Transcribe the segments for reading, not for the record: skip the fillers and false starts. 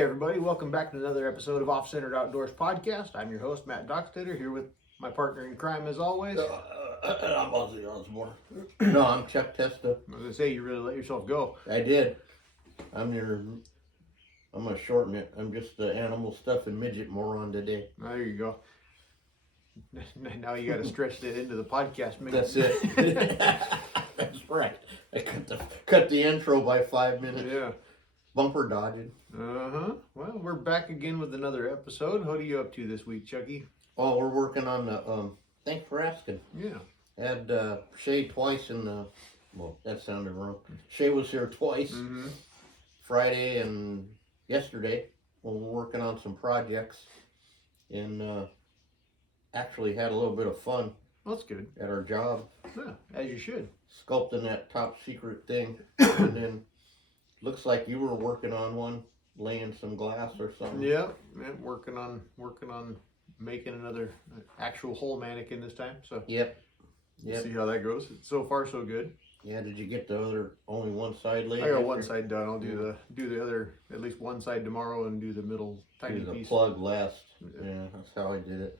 Hey everybody, welcome back to another episode of OffCentered Outdoors Podcast. I'm your host, Matt Dockstader, here with my partner in crime as always. I'm Ozzy Osbourne. No, I'm Chuck Testa. I was going to say, you really let yourself go. I did. I'm going to shorten it. I'm just the animal stuff and midget moron today. There you go. Now you got to stretch that into the podcast. That's it. That's right. I cut the intro by 5 minutes. Yeah. Bumper dodging. Well, we're back again with another episode. What are you up to this week, Chucky? Oh, we're working on the, thanks for asking. Yeah. Had Shay twice in the, well, that sounded wrong. Shay was here twice, Friday and yesterday, when we were working on some projects, and actually had a little bit of fun. Well, that's good. At our job. Yeah, as you should. Sculpting that top secret thing, and then looks like you were working on one, laying some glass or something. Yeah, working on making another actual whole mannequin this time. So Yep. We'll see how that goes. So far, so good. Yeah. Did you get the other only one side laid? I got one side done. I'll do the other, at least one side tomorrow, and do the middle tiny do the piece. plug last. Yeah, that's how I did it.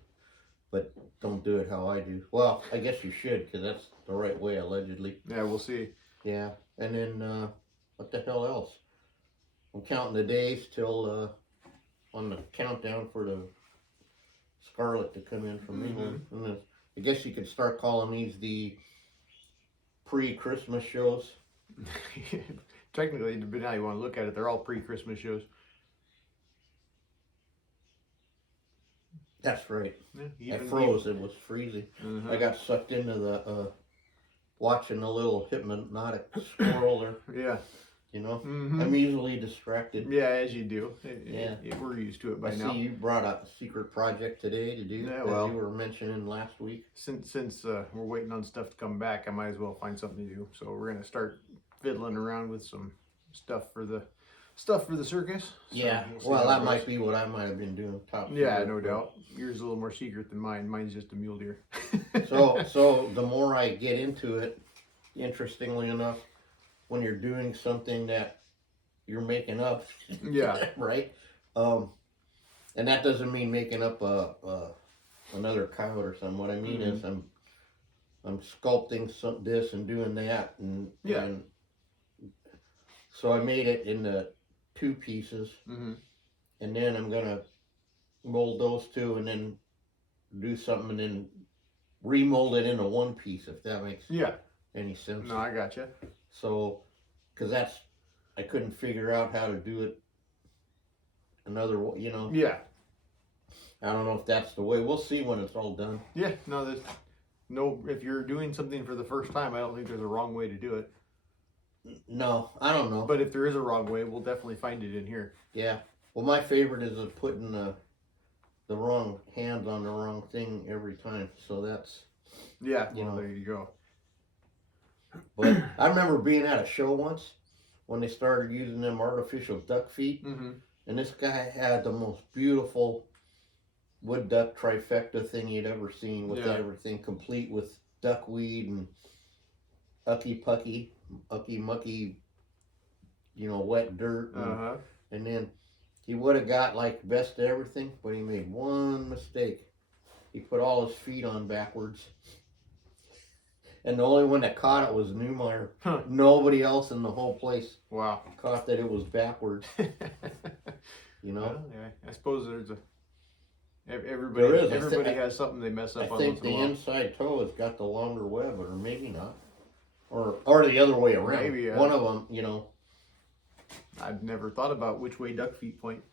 But don't do it how I do. Well, I guess you should, because that's the right way, allegedly. Yeah, we'll see. Yeah, and then what the hell else? I'm counting the days till on the countdown for the Scarlet to come in from England. And then, I guess you could start calling these the pre-Christmas shows. Technically, depending how you want to look at it, they're all pre-Christmas shows. That's right. Yeah, I froze. It was freezing. I got sucked into the watching a little hypnotic squirrel there. Yeah. You know, I'm easily distracted. Yeah, as you do. Yeah. We're used to it by now. I see you brought a secret project today to do. Yeah, well, you were mentioning last week. Since we're waiting on stuff to come back, I might as well find something to do. So we're gonna start fiddling around with some stuff for the circus. So Yeah. Well, that might be what I might have been doing. Yeah, no doubt. Yours is a little more secret than mine. Mine's just a mule deer. So the more I get into it, interestingly enough, when you're doing something that you're making up, yeah, right? And that doesn't mean making up another coyote or something. What I mean is I'm sculpting this and doing that, and so I made it into 2 pieces, and then I'm gonna mold those 2, and then do something, and then remold it into 1 piece, if that makes any sense. No, I gotcha. So, because I couldn't figure out how to do it another way, you know. Yeah. I don't know if that's the way. We'll see when it's all done. Yeah. No. If you're doing something for the first time, I don't think there's a wrong way to do it. No, I don't know. But if there is a wrong way, we'll definitely find it in here. Yeah. Well, my favorite is putting the wrong hands on the wrong thing every time. So that's there you go. But I remember being at a show once when they started using them artificial duck feet, and this guy had the most beautiful wood duck trifecta thing you'd ever seen, with everything complete with duckweed and ucky mucky, wet dirt, and then he would have got like best of everything, but he made one mistake. He put all his feet on backwards. And the only one that caught it was Newmeyer. Nobody else in the whole place caught that it was backwards. Well, yeah, I suppose everybody has something they mess up on. I think the inside toe has got the longer web, or maybe not. Or the other way around. Maybe, one of them, I've never thought about which way duck feet point.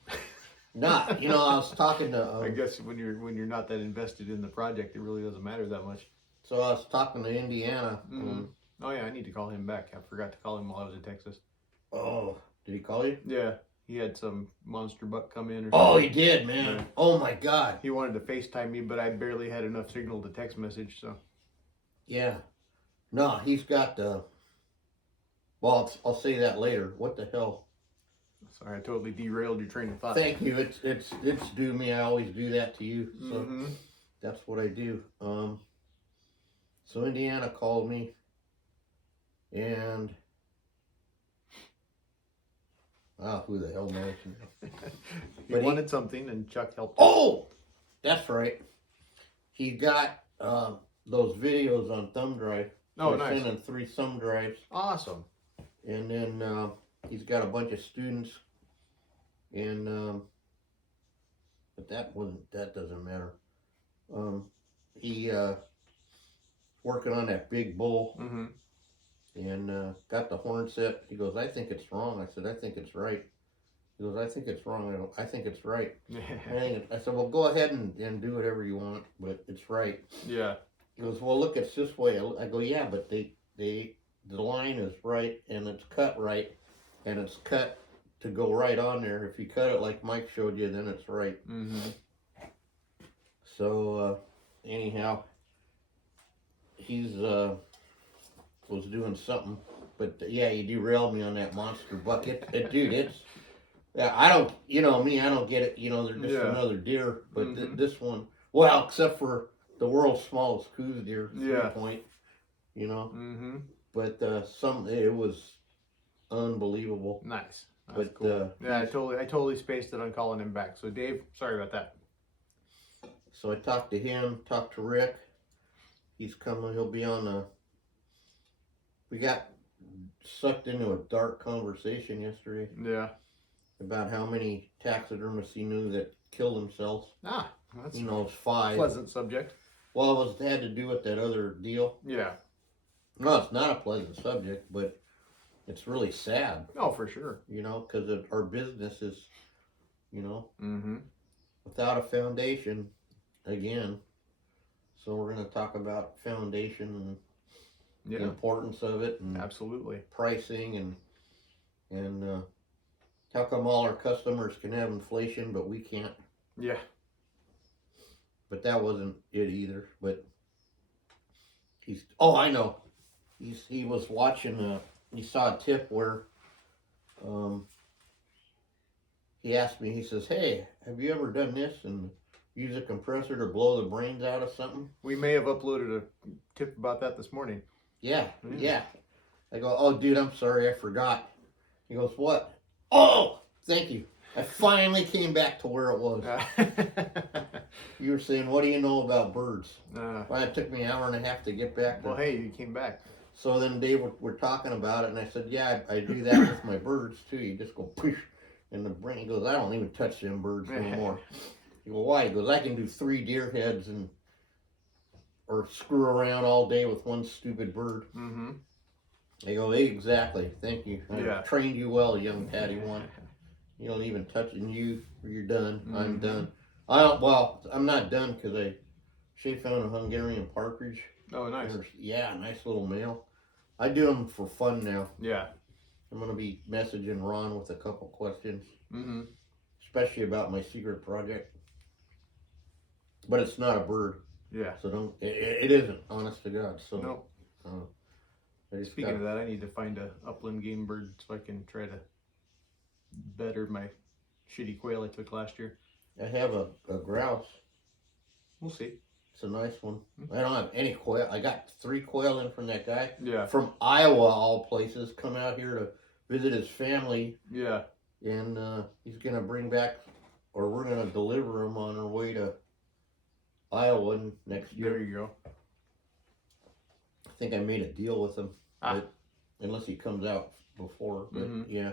I was talking to... I guess when you're not that invested in the project, it really doesn't matter that much. So I was talking to Indiana. Oh yeah, I need to call him back. I forgot to call him while I was in Texas. Oh, did he call you? Yeah, he had some monster buck come in. Oh, he did, man. Yeah. Oh my God. He wanted to FaceTime me, but I barely had enough signal to text message. So. Yeah. No, he's got the. Well, I'll say that later. What the hell? Sorry, I totally derailed your train of thought. Thank you. It's due me. I always do that to you. So that's what I do. So Indiana called me, and who the hell knows? He wanted something, and Chuck helped. Oh, that's right. He got those videos on thumb drive. Oh, nice. Sending 3 thumb drives. Awesome. And then he's got a bunch of students, and but that doesn't matter. He working on that big bull, and got the horn set. He goes, I think it's wrong. I said, I think it's right. He goes, I think it's wrong. I go, I think it's right. I said, well, go ahead and do whatever you want, but it's right. Yeah. He goes, well, look, it's this way. I go, yeah, but the line is right, and it's cut right, and it's cut to go right on there. If you cut it like Mike showed you, then it's right. So anyhow, he's was doing something, but yeah, he derailed me on that monster bucket. Dude, it's I don't, me, I don't get it. They're just another deer, but this one, well, except for the world's smallest coos deer, 3-point, but it was unbelievable. Nice. That's cool. I totally spaced it on calling him back. So Dave, sorry about that. So I talked to him, talked to Rick. He's coming. He'll be on we got sucked into a dark conversation yesterday. Yeah. About how many taxidermists he knew that killed themselves. That's it's 5. Pleasant subject. Well, it had to do with that other deal. Yeah. No, it's not a pleasant subject, but it's really sad. Oh, for sure. Because our business is, without a foundation, again. So we're going to talk about foundation and the importance of it, and absolutely pricing, and how come all our customers can have inflation but we can't? Yeah. But that wasn't it either. But I know. He was watching. He saw a tip where he asked me. He says, "Hey, have you ever done this and use a compressor to blow the brains out of something?" We may have uploaded a tip about that this morning. Yeah. I go, "Oh, dude, I'm sorry, I forgot." He goes, "What?" "Oh, thank you. I finally came back to where it was." You were saying, what do you know about birds? Well, it took me an hour and a half to get back. Well, hey, you came back. So then Dave, we're talking about it, and I said, yeah, I do that with my birds too. You just go push, and the brain. He goes, I don't even touch them birds anymore. He goes, why? He goes, I can do 3 deer heads or screw around all day with one stupid bird. I go, exactly. Thank you. I trained you well, young Patty one. You don't even touch it, and you're done. I'm done. I'm not done because I found a Hungarian partridge. Oh, nice. Nice little male. I do them for fun now. Yeah. I'm going to be messaging Ron with a couple questions, especially about my secret project. But it's not a bird. Yeah. So it isn't, honest to God. So no. Speaking of that, I need to find a upland game bird so I can try to better my shitty quail I took last year. I have a grouse. We'll see. It's a nice one. I don't have any quail. I got 3 quail in from that guy. Yeah. From Iowa, all places, come out here to visit his family. Yeah. And he's going to bring back, or we're going to deliver him on our way to Iowa next year. There you go. I think I made a deal with him. But, unless he comes out before. But yeah.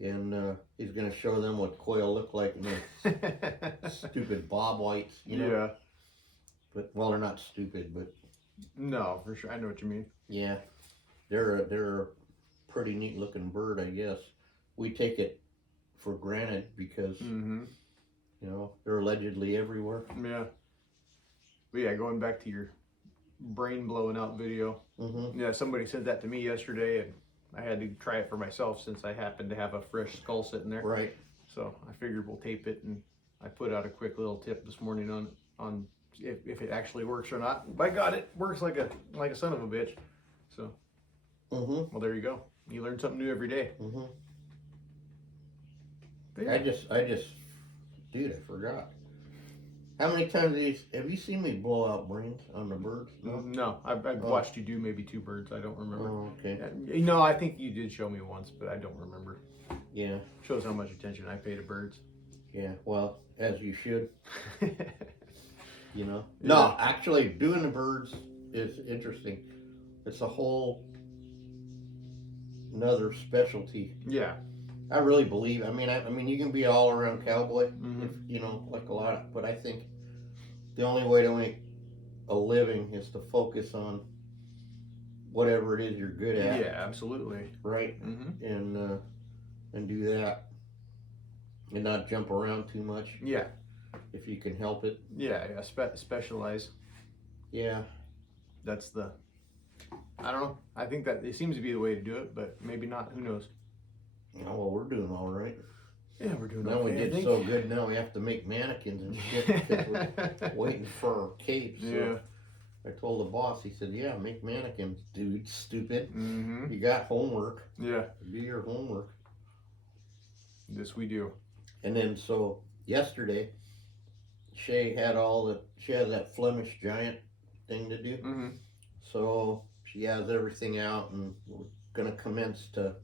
And he's going to show them what quail look like in their stupid bob whites, Yeah. But, well, they're not stupid, but. No, for sure. I know what you mean. Yeah. They're a pretty neat looking bird, I guess. We take it for granted because, they're allegedly everywhere. Yeah. But yeah, going back to your brain blowing out video. Yeah, somebody said that to me yesterday, and I had to try it for myself since I happened to have a fresh skull sitting there. Right. So I figured we'll tape it, and I put out a quick little tip this morning on if it actually works or not. By God, it works like a son of a bitch. So. Well, there you go. You learn something new every day. Yeah. I just, dude, I forgot. How many times have you seen me blow out brains on the birds? No, I've watched you do maybe 2 birds. I don't remember. Oh, okay. I think you did show me once, but I don't remember. Yeah. Shows how much attention I pay to birds. Yeah, well, as you should. Yeah. No, actually, doing the birds is interesting. It's a whole another specialty. Yeah. I really believe. I mean, you can be all around cowboy, Mm-hmm. if like a lot. But I think the only way to make a living is to focus on whatever it is you're good at. Yeah, absolutely. Right. Mm-hmm. And do that, and not jump around too much. Yeah. If you can help it. Yeah. Specialize. Yeah. That's I don't know. I think that it seems to be the way to do it, but maybe not. Who knows? Oh, well, we're doing all right. Yeah, we're doing now okay. We did so good. Now we have to make mannequins and shit because we're waiting for our capes. So yeah. I told the boss. He said, "Yeah, make mannequins, dude. Stupid. Mm-hmm. You got homework. Yeah. Do your homework." This we do. And then so yesterday, Shay has that Flemish giant thing to do. Mm-hmm. So she has everything out, and we're gonna commence to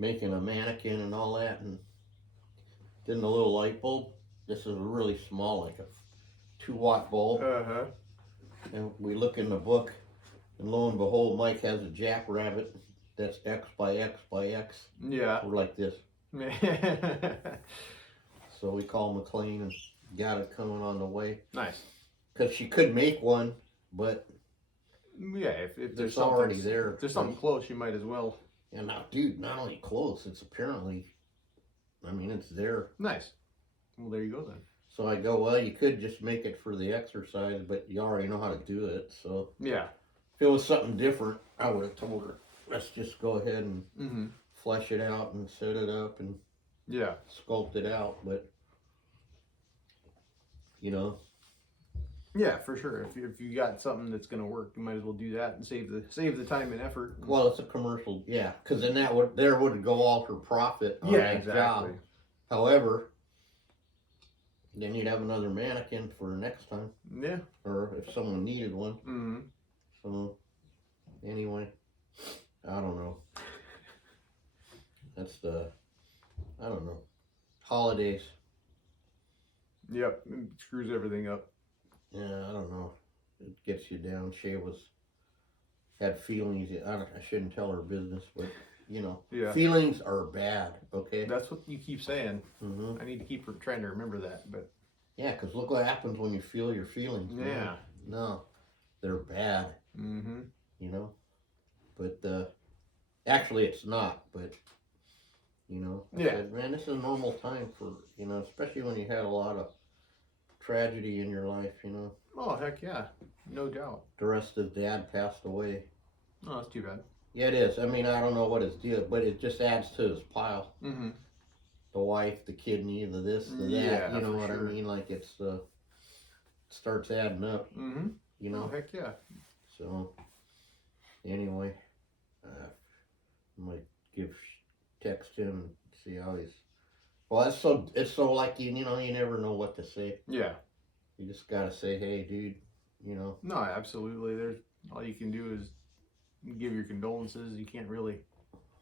making a mannequin and all that. And then the little light bulb. This is really small, like a 2-watt bulb. Uh-huh. And we look in the book, and lo and behold, Mike has a jackrabbit that's X by X by X. Yeah. We're like this. So we call McLean and got it coming on the way. Nice. Because she could make one, but yeah, if there's already there. If there's something close, you might as well. And now, dude, not only close, it's apparently, it's there. Nice. Well, there you go then. So I go, well, you could just make it for the exercise, but you already know how to do it. So yeah, if it was something different, I would have told her, let's just go ahead and flesh it out and set it up and sculpt it out. But yeah, for sure. If you got something that's gonna work, you might as well do that and save the time and effort. Well, it's a commercial, yeah, because then there would go all her profit on that exactly. job. However, then you'd have another mannequin for next time. Yeah. Or if someone needed one. Mm-hmm. So, anyway, I don't know. That's I don't know. Holidays. Yep, it screws everything up. Yeah, I don't know. It gets you down. Shay had feelings. I shouldn't tell her business, but feelings are bad. Okay. That's what you keep saying. Mm-hmm. I need to keep trying to remember that, but yeah, because look what happens when you feel your feelings. Yeah. Man. No, they're bad. Mm-hmm. But actually, it's not. But I said, man, this is a normal time for especially when you had a lot of tragedy in your life. Oh heck yeah, no doubt. The rest of his dad passed away. Oh, that's too bad. Yeah, it is. I don't know what his deal, but it just adds to his pile. Mm-hmm. The wife, the kidney, the this, the that. Yeah, you know what sure. I mean? Like it starts adding up. Mm-hmm. Oh heck yeah. So anyway, I might text him and see how he's. Well, it's so like you never know what to say. Yeah. You just gotta say, hey, dude, No, absolutely. There's all you can do is give your condolences. You can't really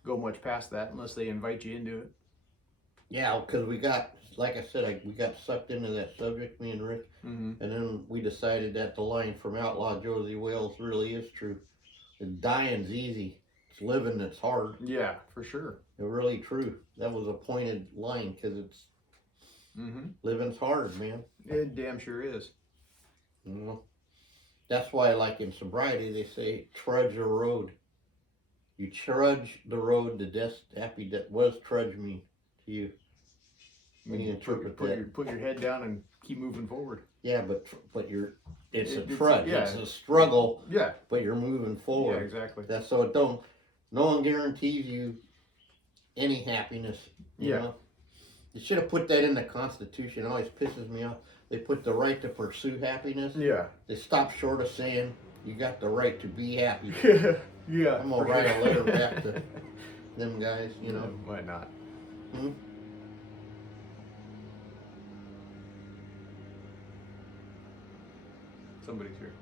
go much past that unless they invite you into it. Yeah, because we got, like I said, we got sucked into that subject, me and Rick, and then we decided that the line from Outlaw Josie Wales really is true. Dying's easy. It's living that's hard. Yeah, for sure. It's really true. That was a pointed line because it's living's hard, man. It damn sure is. That's why, like in sobriety, they say trudge a road. You trudge the road to death. Happy death. What does trudge mean to you? When you interpret that, put your head down and keep moving forward. Yeah, but it's a trudge. It's a struggle. Yeah. But you're moving forward. Yeah, exactly. That's so it don't. No one guarantees you any happiness. You know? They should have put that in the Constitution. It always pisses me off. They put the right to pursue happiness. Yeah. They stop short of saying you got the right to be happy. Yeah. I'm gonna write a letter back to them guys. Why not? Somebody's here.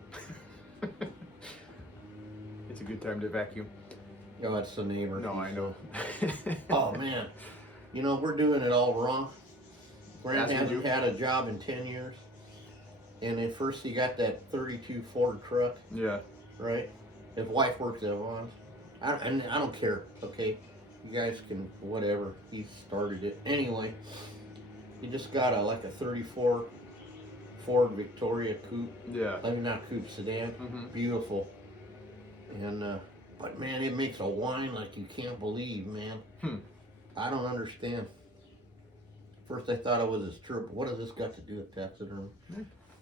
It's a good time to vacuum. Oh, it's the neighbor. No, I know. Oh, man. You know, we're doing it all wrong. Grant That's hasn't had a job in 10 years. And at first he got that 32 Ford truck. Yeah. Right? His wife works at Vaughn's. I don't care, okay? You guys can, whatever. He started it. Anyway, he just got a 34 Ford Victoria coupe. Yeah. I mean, not coupe, sedan. Mm-hmm. Beautiful. And, but man, it makes a whine like you can't believe, man. I don't understand. First I thought it was his trip. What has this got to do with taxidermy?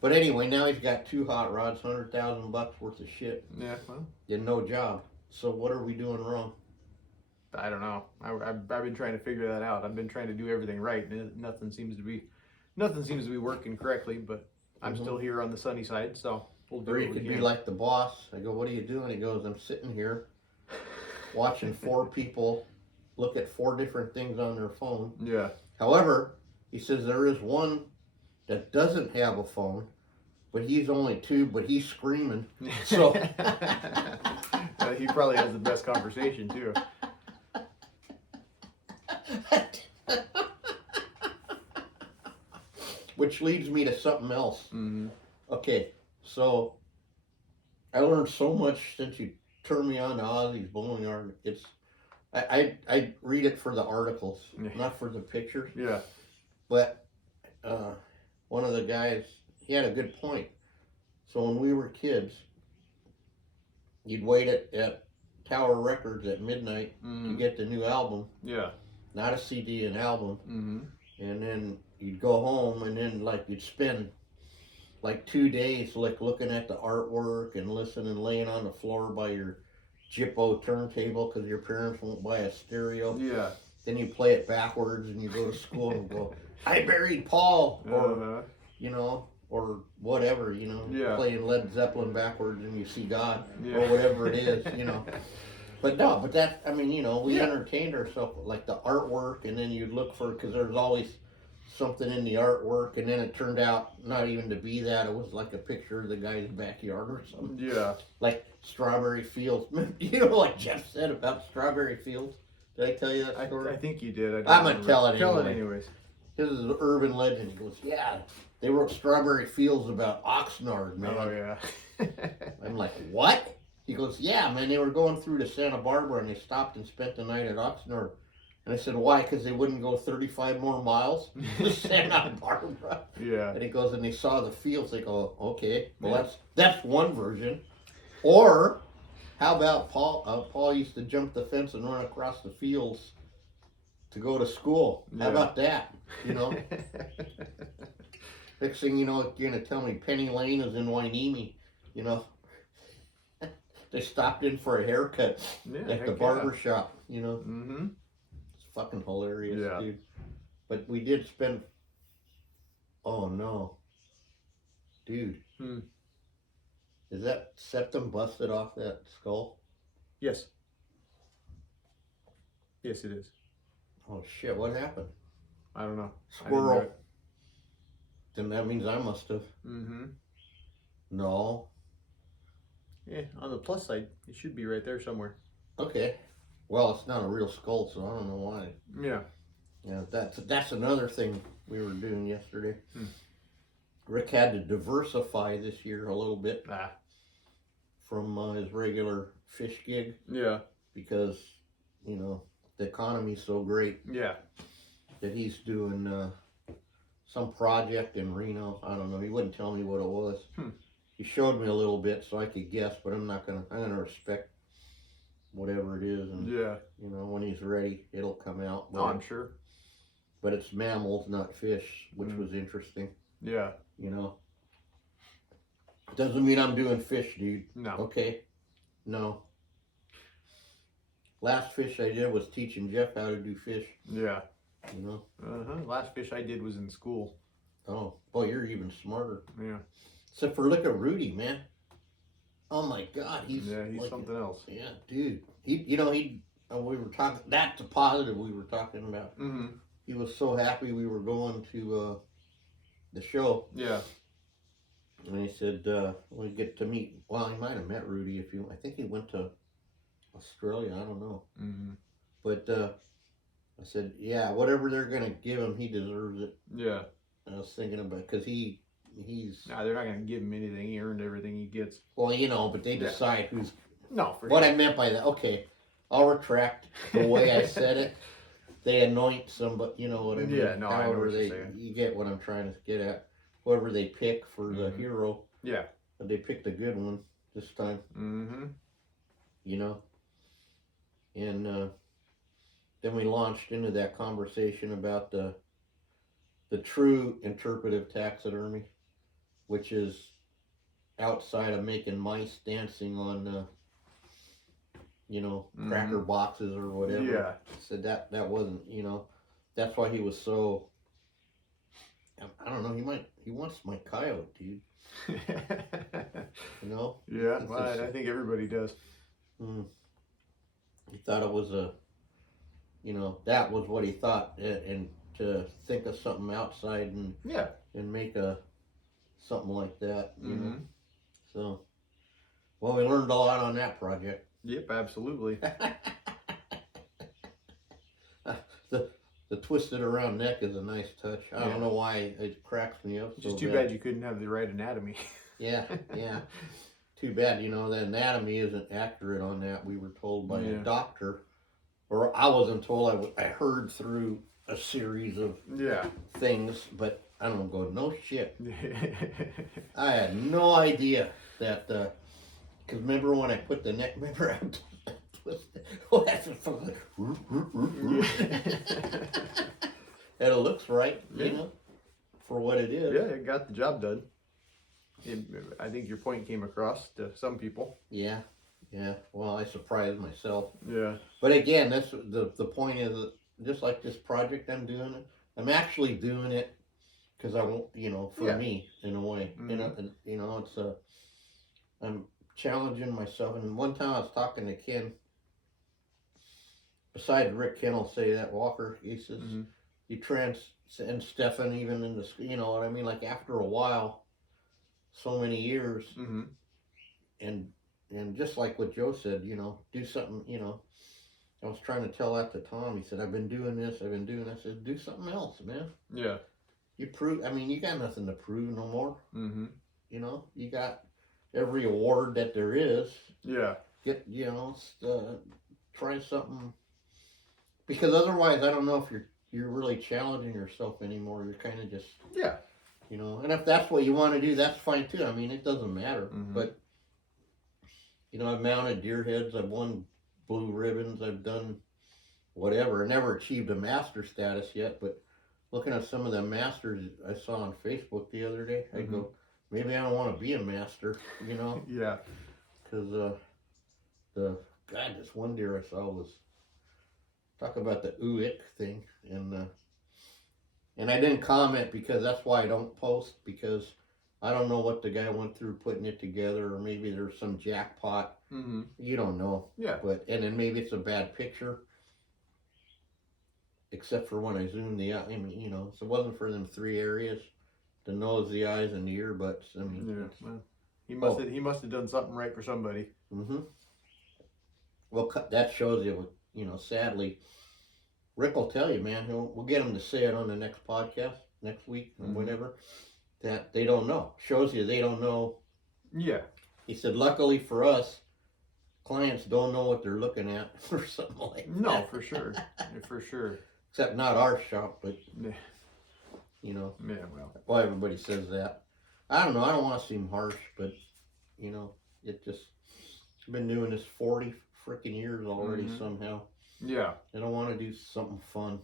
But anyway, now he's got 2 hot rods, $100,000 worth of shit. Yeah, well. And no job. So what are we doing wrong? I don't know. I've been trying to figure that out. I've been trying to do everything right, and nothing seems to be working correctly. But I'm still here on the sunny side, so we'll do Or it. you could be like the boss. I go, what are you doing? He goes, I'm sitting here watching 4 people look at 4 different things on their phone. Yeah. However, he says there is one that doesn't have a phone, but he's only 2, but he's screaming. So he probably has the best conversation too. Which leads me to something else. Mm-hmm. Okay, so I learned so much since you turned me on to Ozzy's bowling art. I read it for the articles, not for the pictures. Yeah. But one of the guys, he had a good point. So when we were kids, you'd wait at Tower Records at midnight to get the new album. Yeah. Not a CD, an album. Mm-hmm. And then you'd go home and then you'd spend 2 days looking at the artwork and listening, laying on the floor by your Jippo turntable because your parents won't buy a stereo. Yeah. Then you play it backwards and you go to school and go, I buried Paul, or or whatever, playing Led Zeppelin backwards and you see God, or whatever it is, But no, but that, we entertained ourselves like the artwork, and then you'd look for, because there's always something in the artwork, and then it turned out not even to be that. It was like a picture of the guy's backyard or something. Yeah. Like Strawberry Fields. Like Jeff said about Strawberry Fields. Did I tell you that story? I think you did. I'm going to tell it Tell anyway. it anyways. This is an urban legend. He goes, yeah, they wrote Strawberry Fields about Oxnard, man. Oh, yeah. I'm like, what? He goes, yeah, man, they were going through to Santa Barbara and they stopped and spent the night at Oxnard. And I said, why? Because they wouldn't go 35 more miles to Santa Barbara. Yeah. And he goes, and they saw the fields. They go, okay, well, that's one version. Or how about Paul? Paul used to jump the fence and run across the fields to go to school. How about that? Next thing you know, you're going to tell me Penny Lane is in Hueneme, They stopped in for a haircut at the barber shop, Mm-hmm. It's fucking hilarious, dude. But we did spend, oh no. Dude. Is that septum busted off that skull? Yes. Yes, it is. Oh shit, what happened? I don't know. Squirrel. Then that means I must have. Mm-hmm. No. Yeah, on the plus side, it should be right there somewhere. Okay. Well, it's not a real skull, so I don't know why. Yeah. Yeah, that's another thing we were doing yesterday. Rick had to diversify this year a little bit from his regular fish gig. Yeah. Because, the economy's so great. Yeah. That he's doing some project in Reno. I don't know. He wouldn't tell me what it was. He showed me a little bit so I could guess, but I'm gonna respect whatever it is, and when he's ready, it'll come out. But, I'm sure. But it's mammals, not fish, which was interesting. Yeah. Doesn't mean I'm doing fish, dude. No. Okay. No. Last fish I did was teaching Jeff how to do fish. Yeah. Last fish I did was in school. Oh, boy, you're even smarter. Yeah. Except for look at Rudy, man. Oh my God, he's like something else. Yeah, dude. We were talking. That's a positive we were talking about. Mm-hmm. He was so happy we were going to the show. Yeah. And he said, we get to meet, well, he might have met Rudy I think he went to Australia, I don't know. Mm-hmm. But I said, yeah, whatever they're going to give him, he deserves it. Yeah. I was thinking about, because he's... Nah, they're not going to give him anything. He earned everything he gets. Well, you know, but they decide who's... No, for what sure. I meant by that, okay, I'll retract the way I said it. They anoint somebody, you know what I mean? Yeah, no, I know what you're saying. You get what I'm trying to get at. Whoever they pick for the hero. Yeah. But they picked a good one this time. Mm-hmm. You know? And then we launched into that conversation about the true interpretive taxidermy, which is outside of making mice dancing on cracker boxes or whatever. Yeah. Said that wasn't, that's why he was so, I don't know, he wants my coyote, dude. You know? Yeah, well, I think everybody does. He thought it was that was what he thought, and to think of something outside and make something like that, you know. So, well, we learned a lot on that project. Yep, absolutely. The twisted around neck is a nice touch. I don't know why it cracks me up. Just too bad you couldn't have the right anatomy. Yeah. Too bad, the anatomy isn't accurate on that. We were told by a doctor, or I wasn't told. I heard through a series of things, but I don't go, no shit. I had no idea that, because remember when I put the neck, remember I twisted, and it looks right, for what it is. Yeah, it got the job done. I think your point came across to some people. Yeah. Well, I surprised myself. Yeah. But again, that's the point is that just like this project I'm doing it, I'm actually doing it because I want, for me in a way. It's I'm challenging myself. And one time I was talking to Ken. Besides Rick Ken will say that Walker, he says, you and Stefan even in the, you know what I mean? Like after a while, so many years, and just like what Joe said, do something, I was trying to tell that to Tom. He said, I've been doing this. I said, do something else, man. Yeah. You got nothing to prove no more. You got every award that there is. Yeah. Get, try something. Because otherwise, I don't know if you're really challenging yourself anymore. You're kind of just, and if that's what you want to do, that's fine too. I mean, it doesn't matter. But, I've mounted deer heads. I've won blue ribbons. I've done whatever. I never achieved a master status yet, but looking at some of the masters I saw on Facebook the other day, I go, maybe I don't want to be a master, Yeah. Because this one deer I saw was, talk about the ooh-ick thing, and I didn't comment because that's why I don't post, because I don't know what the guy went through putting it together, or maybe there's some jackpot. You don't know. Yeah. And then maybe it's a bad picture. Except for when I zoomed the eye. I mean, so it wasn't for them 3 areas. The nose, the eyes, and the earbuds. I mean. Yeah. Well, he must have done something right for somebody. Well, that shows you, sadly, Rick will tell you, man, we'll get him to say it on the next podcast, next week, or whatever, that they don't know. Shows you they don't know. Yeah. He said, luckily for us, clients don't know what they're looking at or something like that. No, for sure. For sure. Except not our shop, but, Yeah, well, everybody says that. I don't know, I don't want to seem harsh, but, it just, I've been doing this 40 freaking years already somehow. Yeah. And I want to do something fun.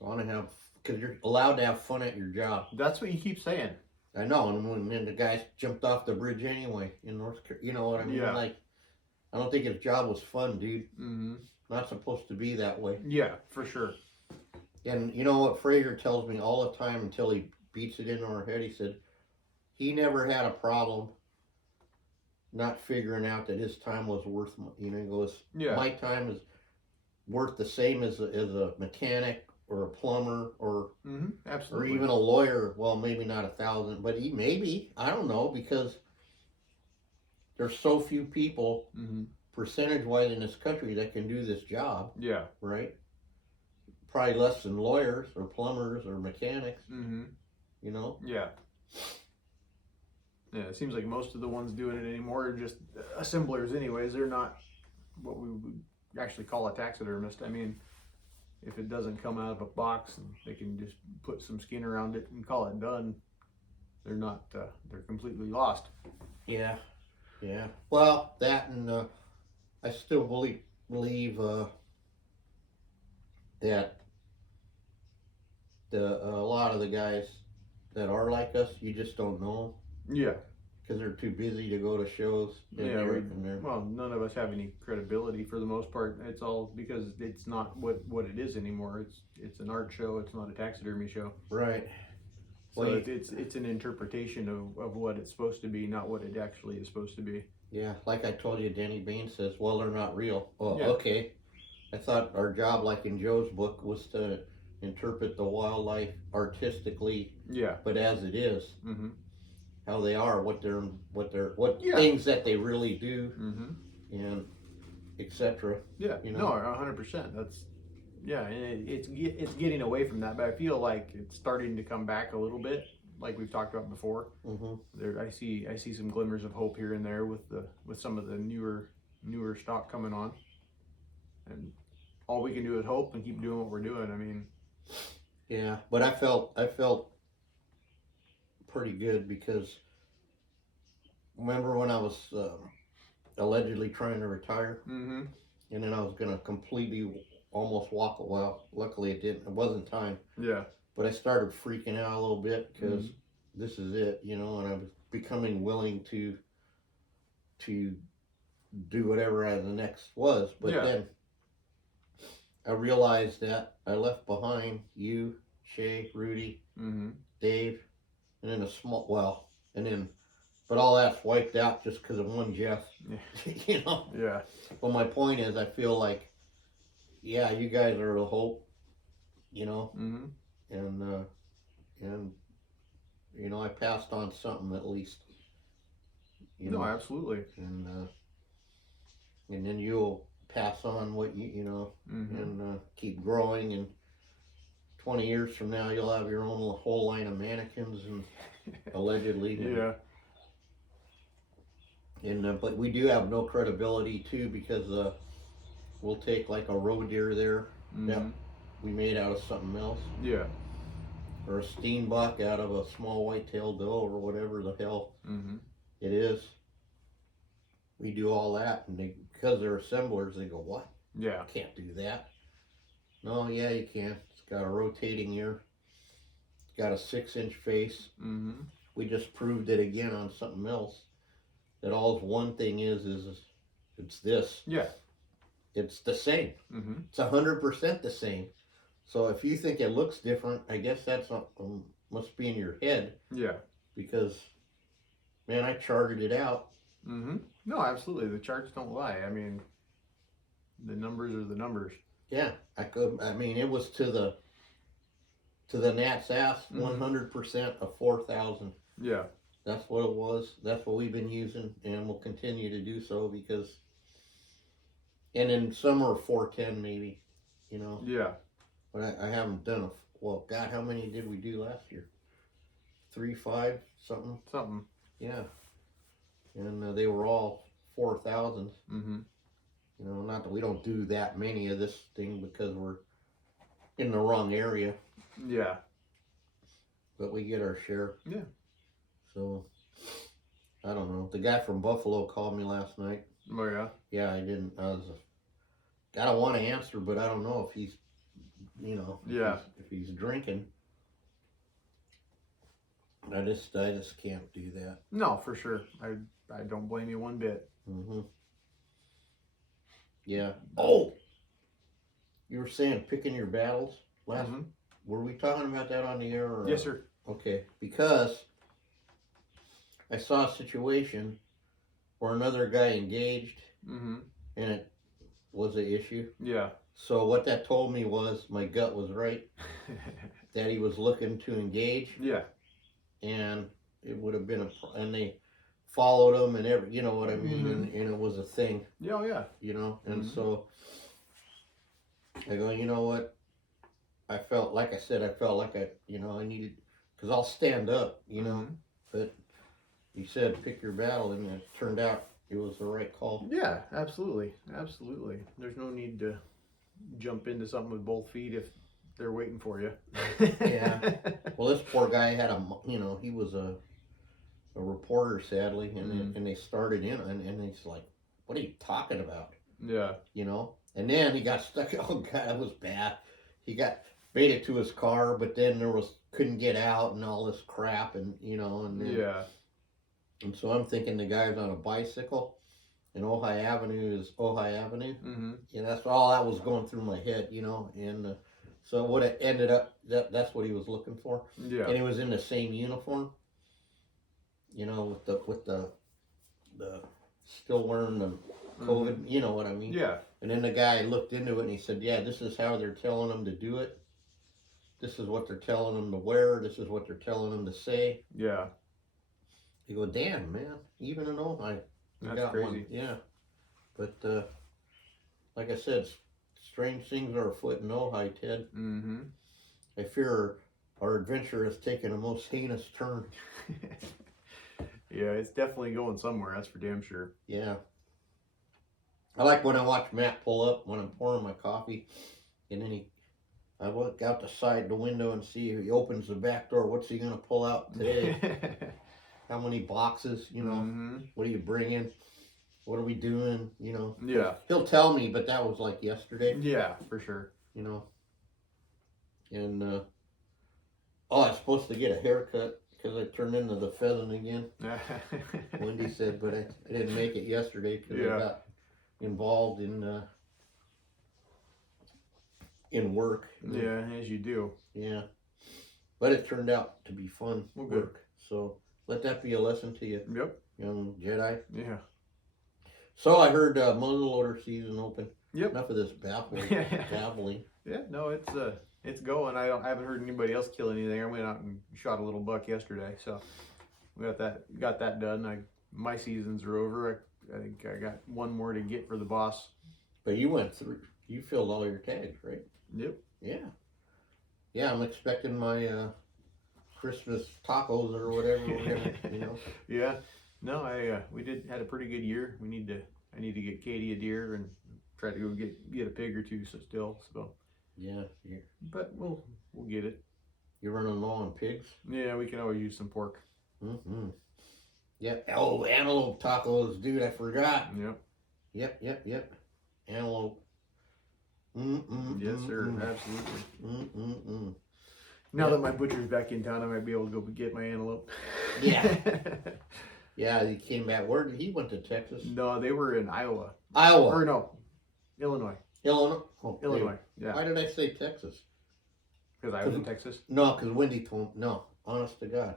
I want to have, because you're allowed to have fun at your job. That's what you keep saying. I know, and then the guys jumped off the bridge anyway in North Carolina. You know what I mean? Yeah. Like, I don't think his job was fun, dude. Not supposed to be that way. Yeah, for sure. And you know what Fraser tells me all the time until he beats it into our head? He said he never had a problem not figuring out that his time was worth, he goes, my time is worth the same as a mechanic or a plumber or absolutely, or even a lawyer. Well, maybe not 1,000, but maybe, I don't know, because there's so few people percentage-wise in this country that can do this job. Yeah. Right? Probably less than lawyers or plumbers or mechanics. You know? Yeah. Yeah, it seems like most of the ones doing it anymore are just assemblers anyways. They're not what we would actually call a taxidermist. I mean, if it doesn't come out of a box and they can just put some skin around it and call it done, they're not, they're completely lost. Yeah. Yeah. Well, that and I still believe that a lot of the guys that are like us, you just don't know. Yeah. Because they're too busy to go to shows. Well, none of us have any credibility for the most part. It's all because it's not what it is anymore. It's an art show. It's not a taxidermy show. Right. So well, it's an interpretation of what it's supposed to be, not what it actually is supposed to be. Yeah, like I told you, Danny Bain says, well, they're not real. Well, yeah. Okay. I thought our job, like in Joe's book, was to interpret the wildlife artistically. Yeah. But as it is. How they are, what yeah. things that they really do, and etc. Yeah, you know? No, 100%. That's it's getting away from that, but I feel like it's starting to come back a little bit, like we've talked about before. There, I see some glimmers of hope here and there with some of the newer stock coming on, and all we can do is hope and keep doing what we're doing. I mean, yeah, but I felt pretty good because remember when I was allegedly trying to retire, and then I was gonna completely almost walk. Well, luckily it didn't. It wasn't time. Yeah. But I started freaking out a little bit because this is it, you know, and I was becoming willing to do whatever the next was. But then I realized that I left behind you, Shay, Rudy, Dave. And then but all that's wiped out just because of one Jeff, you know? Yeah. But my point is, I feel like, yeah, you guys are the hope, you know? And, you know, I passed on something at least. You know? Absolutely. And then you'll pass on what you know, and keep growing, and 20 years from now, you'll have your own whole line of mannequins, and allegedly. Yeah. And but we do have no credibility too, because we'll take like a roe deer there that we made out of something else. Yeah. Or a steenbok out of a small white-tailed doe or whatever the hell it is. We do all that, and because they're assemblers, they go, "What? Yeah. Can't do that." No, yeah, you can. It's got a rotating ear. It's got a 6-inch face. We just proved it again on something else. That all one thing is it's this. Yeah. It's the same. It's 100% the same. So if you think it looks different, I guess that's must be in your head. Yeah. Because, man, I charted it out. No, absolutely. The charts don't lie. I mean, the numbers are the numbers. Yeah, I mean, it was to the gnat's ass, 100% of 4,000. Yeah. That's what it was. That's what we've been using, and we'll continue to do so because. And in summer, 410 maybe, you know. Yeah. But I haven't done God, how many did we do last year? 3, 5, something. Something. Yeah. And they were all 4,000s. You know, not that we don't do that many of this thing because we're in the wrong area. Yeah. But we get our share. Yeah. So, I don't know. The guy from Buffalo called me last night. Oh, yeah? Yeah, I didn't. I don't want to answer, but I don't know if he's, you know, if he's drinking. I just can't do that. No, for sure. I don't blame you one bit. Yeah. Oh! You were saying picking your battles last. Were we talking about that on the air? Or, yes, sir. Okay, because I saw a situation where another guy engaged, and it was the issue. Yeah. So what that told me was my gut was right. That he was looking to engage. Yeah. And it would have been and they followed him and you know what I mean, Mm-hmm. and it was a thing. Yeah, oh, yeah. You know, and Mm-hmm. so I go, you know what? I felt like I I needed, because I'll stand up, you know, Mm-hmm. but he said pick your battle, and it turned out it was the right call. Yeah, absolutely. Absolutely. There's no need to jump into something with both feet if they're waiting for you. Yeah. Well, this poor guy had he was a reporter, sadly, and they started in, and he's like, what are you talking about? Yeah. You know, and then he got stuck. Oh God, that was bad. He made it to his car, but then couldn't get out and all this crap, and and then, Yeah. and so I'm thinking the guy's on a bicycle, and Ojai Avenue is Ojai Avenue. Mm-hmm. Yeah, that's all that was going through my head, and so what it ended up, that's what he was looking for. Yeah. And he was in the same uniform, with the still wearing the COVID, you know what I mean? Yeah. And then the guy looked into it and he said, yeah, this is how they're telling them to do it. This is what they're telling them to wear. This is what they're telling them to say. Yeah. You go, damn, man, even in Ojai, you That's got crazy. one. Yeah. But like I said, strange things are afoot in Ojai, Ted. Mm-hmm. I fear our adventure has taken a most heinous turn. Yeah, it's definitely going somewhere, that's for damn sure. Yeah. I like when I watch Matt pull up when I'm pouring my coffee, and then I look out the side the window and see if he opens the back door. What's he gonna pull out today? How many boxes? Mm-hmm. What are you bringing? What are we doing? Yeah. He'll tell me, but that was like yesterday. Yeah, for sure. And I was supposed to get a haircut because I turned into the pheasant again. Wendy said, but I didn't make it yesterday because I got involved in work. Yeah, as you do. Yeah. But it turned out to be fun Well, good. work. So let that be a lesson to you, Yep. young Jedi. Yeah. So I heard muzzleloader season open. Yep. Enough of this babbling. Yeah, no, it's going. I haven't heard anybody else kill anything. I went out and shot a little buck yesterday, so we got that done. My seasons are over. I think I got one more to get for the boss. But you filled all your tags, right? Yep. Yeah. Yeah, I'm expecting my Christmas tacos or whatever we're gonna, Yeah. No, we had a pretty good year. I need to get Katie a deer and try to go get a pig or two still. So. Yeah. But we'll get it. You're running low on pigs? Yeah, we can always use some pork. Mm-hmm. Yeah. Oh, antelope tacos, dude, I forgot. Yep. Yep. Antelope. Yes, sir. Absolutely. Now Now that my butcher's back in town, I might be able to go get my antelope. Yeah. Yeah, he came back. Where did he went to Texas? No, they were in Iowa. Iowa. Or no, Illinois. Illinois. Oh, Illinois. Yeah. Why did I say Texas? Because I was in Texas. No, because Wendy told me. No, honest to God.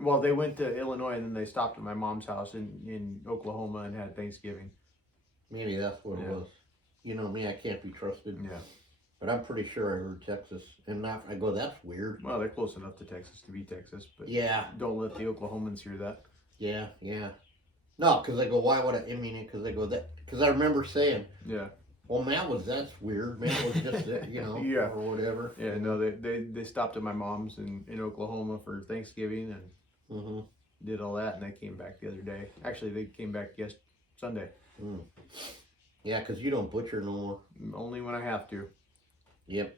Well, they went to Illinois and then they stopped at my mom's house in Oklahoma and had Thanksgiving. Maybe that's what it was. You know me, I can't be trusted. Yeah. But I'm pretty sure I heard Texas. And I go, that's weird. Well, they're close enough to Texas to be Texas, but yeah, don't let the Oklahomans hear that. Yeah. No, because I go, why would I mean it? Because I go, because I remember saying, Yeah. well, that's weird. Matt was just, Yeah. or whatever. Yeah, no, they stopped at my mom's in Oklahoma for Thanksgiving and did all that, and they came back the other day. Actually, they came back Sunday. Mm. Yeah, because you don't butcher no more. Only when I have to. Yep.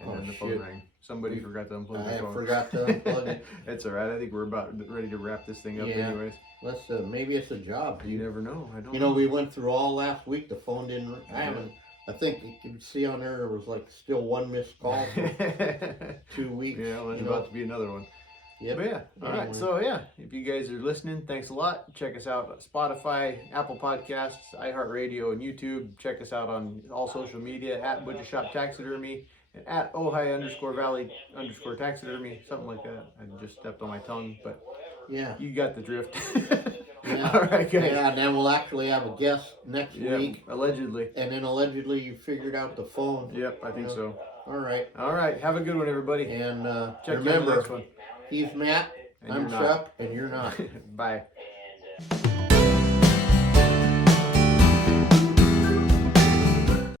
And then the phone rang. Somebody forgot to unplug the phone. I forgot to unplug it. It's all right. I think we're about ready to wrap this thing up anyways. Let's maybe it's a job. You never know. I don't You know, we went through all last week. The phone didn't ring. I think you can see on there was like still one missed call for 2 weeks. Yeah, well, there's about to be another one. Yep. But yeah, all right. So yeah, if you guys are listening, thanks a lot. Check us out on Spotify, Apple Podcasts, iHeartRadio, and YouTube. Check us out on all social media at Butcher Shop Taxidermy and at Ojai_Valley_taxidermy, something like that. I just stepped on my tongue, but yeah, you got the drift. Yeah. All right, guys. Yeah, and then we'll actually have a guest next week. Allegedly. And then allegedly you figured out the phone. Yep, I think so. All right. All right. Have a good one, everybody. And Check remember, the next one. he's Matt, And I'm you're not. Chuck, and you're not. Bye.